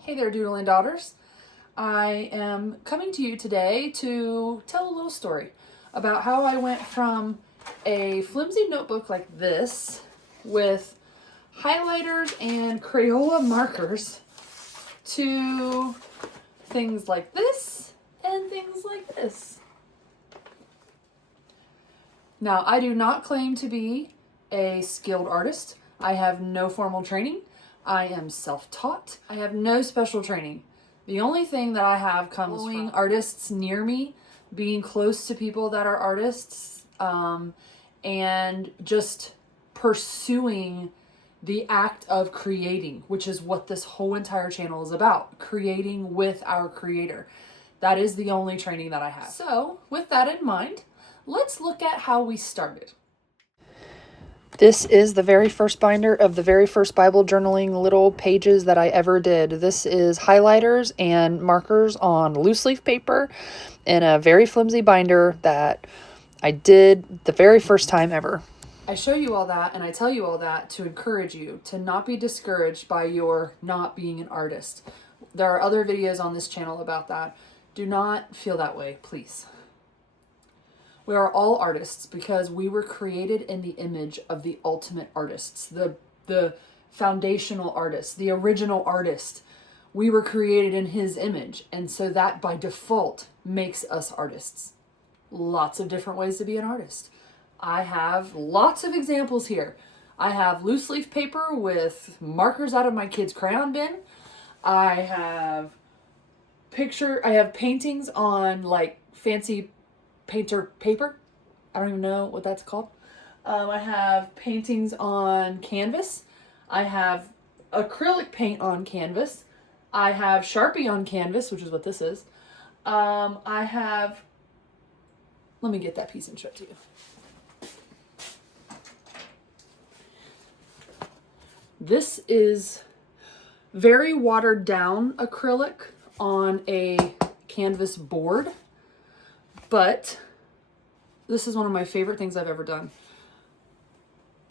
Hey there, doodling daughters. I am coming to you today to tell a little story about how I went from a flimsy notebook like this with highlighters and Crayola markers to things like this and things like this. Now, I do not claim to be a skilled artist. I have no formal training. I am self-taught. I have no special training. The only thing that I have comes from artists near me, being close to people that are artists, and just pursuing the act of creating, which is what this whole entire channel is about, creating with our creator. That is the only training that I have. So with that in mind, let's look at how we started. This is the very first binder of the very first Bible journaling little pages that I ever did. This is highlighters and markers on loose leaf paper in a very flimsy binder that I did the very first time ever. I show you all that and I tell you all that to encourage you to not be discouraged by your not being an artist. There are other videos on this channel about that. Do not feel that way, please. We are all artists because we were created in the image of the ultimate artists, the foundational artist, the original artist. We were created in his image, and so that by default makes us artists. Lots of different ways to be an artist. I have lots of examples here. I have loose leaf paper with markers out of my kid's crayon bin. I have paintings on like fancy painter paper. I don't even know what that's called. I have paintings on canvas. I have acrylic paint on canvas. I have Sharpie on canvas, which is what this is. Let me get that piece and show it to you. This is very watered down acrylic on a canvas board. But this is one of my favorite things I've ever done.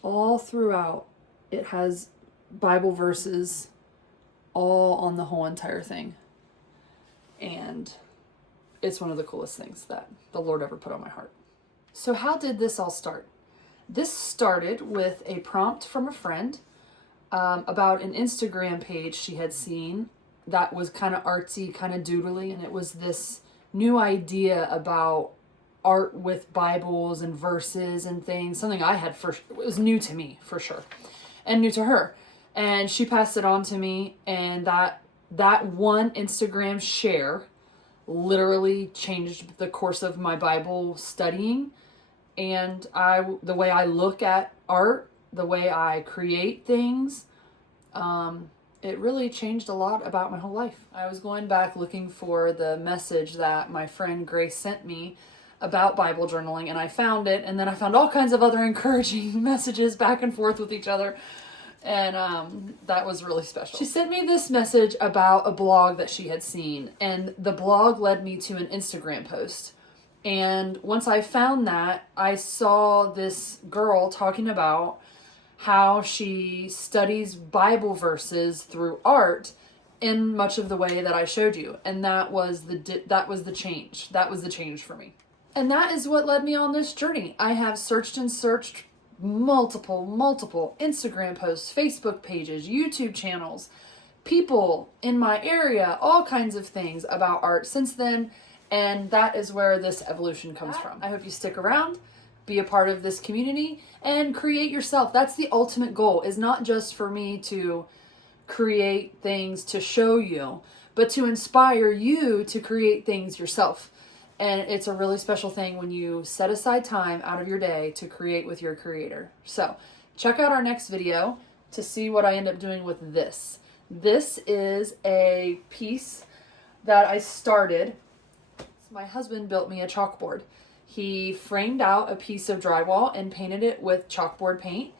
All throughout, it has Bible verses all on the whole entire thing. And it's one of the coolest things that the Lord ever put on my heart. So how did this all start? This started with a prompt from a friend about an Instagram page she had seen that was kind of artsy, kind of doodly, and it was this new idea about art with Bibles and verses and things, something it was new to me for sure and new to her, and she passed it on to me, and that one Instagram share literally changed the course of my Bible studying and the way I look at art, the way I create things. It really changed a lot about my whole life. I was going back looking for the message that my friend Grace sent me about Bible journaling, and I found it, and then I found all kinds of other encouraging messages back and forth with each other, and that was really special. She sent me this message about a blog that she had seen, and the blog led me to an Instagram post. And once I found that, I saw this girl talking about how she studies Bible verses through art in much of the way that I showed you. And that was the change. That was the change for me. And that is what led me on this journey. I have searched and searched multiple Instagram posts, Facebook pages, YouTube channels, people in my area, all kinds of things about art since then. And that is where this evolution comes from. I hope you stick around, be a part of this community, and create yourself. That's the ultimate goal, is not just for me to create things to show you, but to inspire you to create things yourself. And it's a really special thing when you set aside time out of your day to create with your creator. So check out our next video to see what I end up doing with this. This is a piece that I started. My husband built me a chalkboard. He framed out a piece of drywall and painted it with chalkboard paint.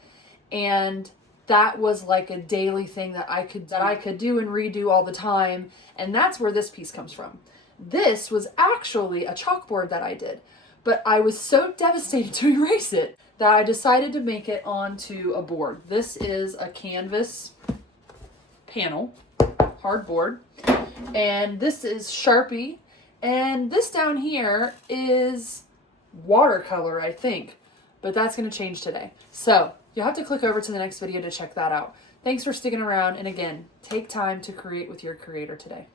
And that was like a daily thing that I could do and redo all the time. And that's where this piece comes from. This was actually a chalkboard that I did, but I was so devastated to erase it that I decided to make it onto a board. This is a canvas panel, hardboard, and this is Sharpie, and this down here is watercolor, I think, but that's going to change today. So you'll have to click over to the next video to check that out. Thanks for sticking around, and again, take time to create with your creator today.